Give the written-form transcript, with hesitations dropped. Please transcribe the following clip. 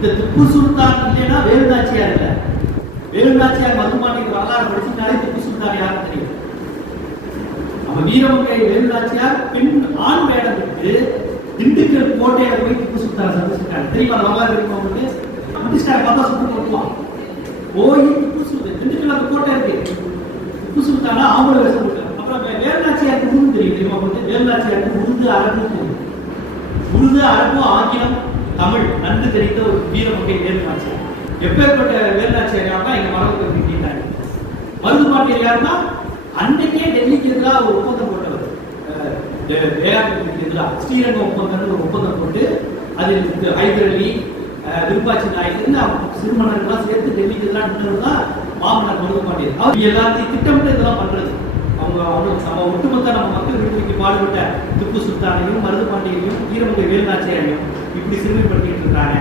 இந்த திப்பு சுல்தான் இல்லைன்னா வேலுநாச்சியார் இல்லை. வேலுநாச்சியார் மருதுபாண்டியர் வரலாறு படிச்சுட்டாலே திப்பு சுல்தான் யாருன்னு தெரியும். நம்ம வீரமங்கை வேலுநாச்சியார் பெண் ஆண் வேடம் விட்டு திண்டுக்கல் கோட்டையில போய் திப்பு சுல்தான் சந்திச்சிருக்காங்க. தெரியுமா வரலாறு இருக்கும் அவங்களுக்கு? முடிச்சிட்டாங்க, பார்த்தா சுட்டு போட்டுவான். போய் திப்பு சுல்தான் திண்டுக்கல் அந்த கோட்டை இருக்கு. திப்பு சுல்தானா ஆம்பளை வேஷம் இருக்காங்க. அப்புறம் வேலுநாச்சியாருக்கு உருது தெரியும். தெரியுமா உங்களுக்கு? வேலுநாச்சியாருக்கு உருது, அரபு தெரியும். உருது, அரபு, ஆங்கிலம், தமிழ் நன்கு தெரிந்த ஒரு வீரமங்கை வேலுநாச்சியார். எப்பேற்பட்ட வேலுநாச்சியார் யாருன்னா எங்க மரபு கிட்டாங்க. மருதுபாண்டியர் யாருன்னா அன்னைக்கே டெல்லிக்கு எதிராக ஒரு ஒப்பந்தம் போட்டவர். வேளாண்மைக்கு எதிராக ஸ்ரீரங்கம் ஒப்பந்தம் ஒரு ஒப்பந்தம் போட்டு அதில் ஹைதர் அலி, விருப்பாச்சி நாயக்கர் சிறுமன்னர்கள்லாம் சேர்த்து டெல்லிக்கு எதிராக நின்றவர் தான் மாமன்னர் மருதுபாண்டியர். அவர் எல்லாத்தையும் திட்டமிட்டு இதெல்லாம் பண்றது. அவங்க ஒட்டுமொத்த நம்ம மக்கள் விடுதலைக்கு பாடுபட்ட திப்பு சுல்தானையும் மருதுபாண்டியரையும் வீரமங்கை வேலுநாச்சியாரையும் இப்படி சிறுமைப்படுத்திட்டு இருக்காங்க.